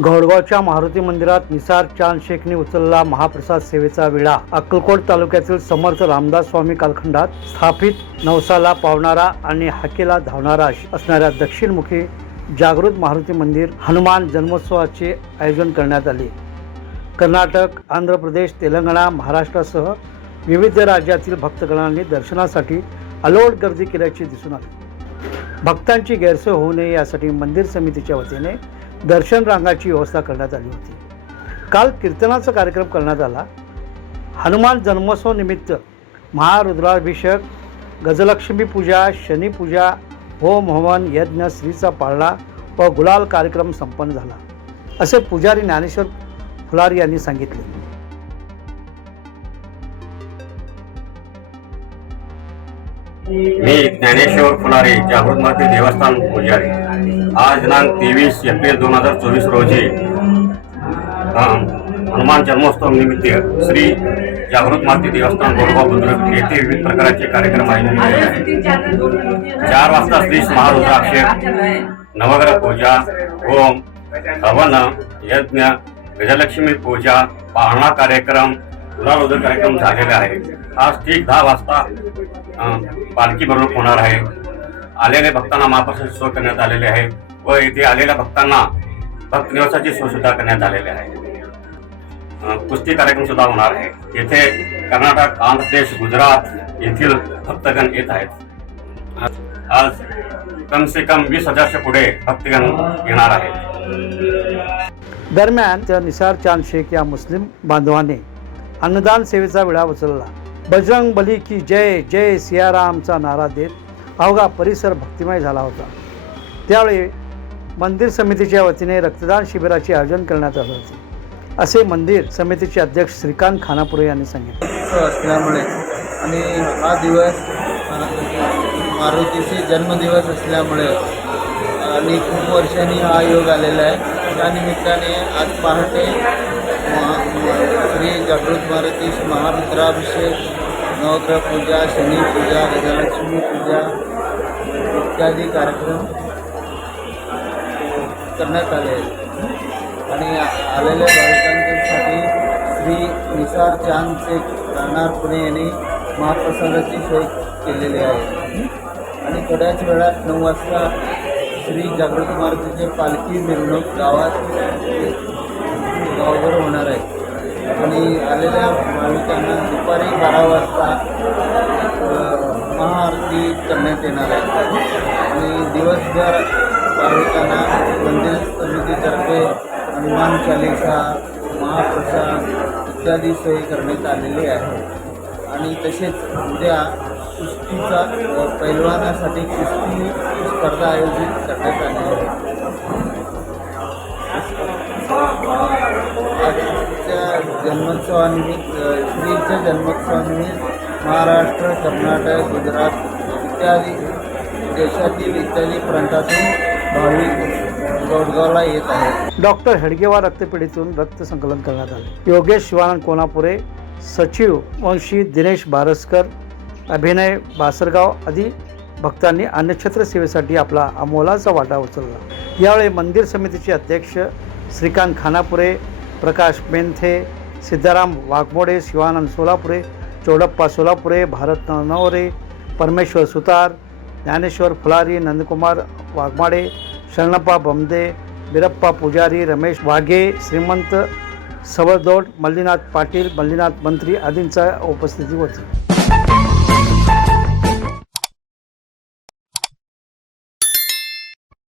घोडगावच्या मारुती मंदिरात निसार चांद शेखने उचलला महाप्रसाद सेवेचा विळा अक्कलकोट तालुक्यातील समर्थ रामदास स्वामी कालखंडात स्थापित नवसाला पावणारा आणि हाकेला धावणारा असणाऱ्या दक्षिणमुखी जागृत मारुती मंदिर हनुमान जन्मोत्सवाचे आयोजन करण्यात आले. कर्नाटक आंध्र प्रदेश तेलंगणा महाराष्ट्रासह विविध राज्यातील भक्तगणांनी दर्शनासाठी अलोट गर्दी केल्याचे दिसून आले. भक्तांची गैरसोय होऊ नये यासाठी मंदिर समितीच्या वतीने दर्शन रांगाची व्यवस्था करण्यात आली होती. काल कीर्तनाचा कार्यक्रम करण्यात आला. हनुमान जन्मोत्सव निमित्त महारुद्राभिषेक गजलक्ष्मी पूजा शनीपूजा होम हवन यज्ञ श्रीचा पाळणा व गुलाल कार्यक्रम संपन्न झाला. असे पुजारी ज्ञानेश्वर फुलारी यांनी सांगितले. मी ज्ञानेश्वर फुलारे जागृत माते देवस्थान पुजारी. आज दिनांक तेवीस एप्रिल दोन हजार चोवीस रोजी हनुमान जन्मोत्सव निमित्त श्री जागृत माते देवस्थान गोरगाव बुद्रुक येथे विविध प्रकारचे कार्यक्रम आयोजित केले आहेत. चार वाजता श्री महारुद्राक्षेप नवग्रह पूजा होम हवन यज्ञ गजलक्ष्मी पूजा पाहणा कार्यक्रम गुलाल कार्यक्रम झालेले आहे आज ठीक दहा वाजता अं, पालखी बरोबर होणार आहे. आलेल्या भक्तांना महाप्रसाद सोय करण्यात आलेले आहे व येथे आलेल्या भक्तांना भक्त निवासाची सोय सुद्धा करण्यात आलेली आहे. कुस्ती कार्यक्रम सुद्धा होणार आहे. येथे कर्नाटक आंध्र प्रदेश गुजरात येथील भक्तगण येत आहेत. आज- कम से कम वीस हजारच्या पुढे भक्तगण येणार आहेत. दरम्यान त्या निसार चांद शेख या मुस्लिम बांधवाने अन्नदान सेवेचा विळा उचलला. बजरंग बली की जय जय सियारामचा नारा देत अवघा परिसर भक्तिमय झाला होता. त्यावेळी मंदिर समितीच्या वतीने रक्तदान शिबिराचे आयोजन करण्यात आले होते. असे मंदिर समितीचे अध्यक्ष श्रीकांत खानापुरे यांनी सांगितले. असल्यामुळे आणि हा दिवस अ, मारुतीचे जन्मदिवस असल्यामुळे आणि खूप वर्षांनी हा योग आलेला आहे. त्या निमित्ताने आज पहाटे श्री जागृत मारुती महारुद्राभिषेक नवग्रह पूजा शनी पूजा गजलक्ष्मी पूजा इत्यादी कार्यक्रम करण्यात आले आहेत. आणि आलेल्या भाविकांसाठी श्री निसार चांद शेख राहणार पुणे यांनी महाप्रसादाची सोय केलेली आहे. आणि थोड्याच वेळात नऊ वाजता श्री जागृती मारुतीचे पालखी मिरवणूक गावात गावभर होणार आहे. आणि आलेल्या भाविकांना दुपारी बारा वाजता महाआरती करण्यात येणार आहे. आणि दिवसभर भाविकांना मंदिर समितीतर्फे हनुमान चालिसा महाप्रसाद इत्यादी सोय करण्यात आलेली आहे. आणि तसेच उद्या कुस्तीचा पैलवानासाठी कुस्ती स्पर्धा आयोजित करण्यात आली आहे. जन्मोत्सवानिमित्त श्रीच्या जन्मोत्सवानिमित्त महाराष्ट्र कर्नाटक गुजरात इत्यादी देशातील इत्यादी प्रांतातून भाविक गोडगावला येत आहेत. डॉक्टर हेडगेवार रक्तपेढीतून रक्त संकलन करण्यात आले. योगेश शिवानंद कोनापुरे सचिव वंशी दिनेश बारसकर अभिनय बासरगाव आदी भक्तांनी अन्नक्षेत्र सेवेसाठी आपला अमोलाचा वाटा उचलला. यावेळी मंदिर समितीचे अध्यक्ष श्रीकांत खानापुरे प्रकाश मेंथे सिद्धाराम वाघमोडे शिवानंद सोलापुरे चौडप्पा सोलापुरे भारत नवरे परमेश्वर सुतार ज्ञानेश्वर फुलारी नंदकुमार वाघमाडे शरणप्पा बमदे बिरप्पा पुजारी रमेश वाघे श्रीमंत सवरदोड मल्लीनाथ पाटील मल्लीनाथ मंत्री आदींचा उपस्थिती होती.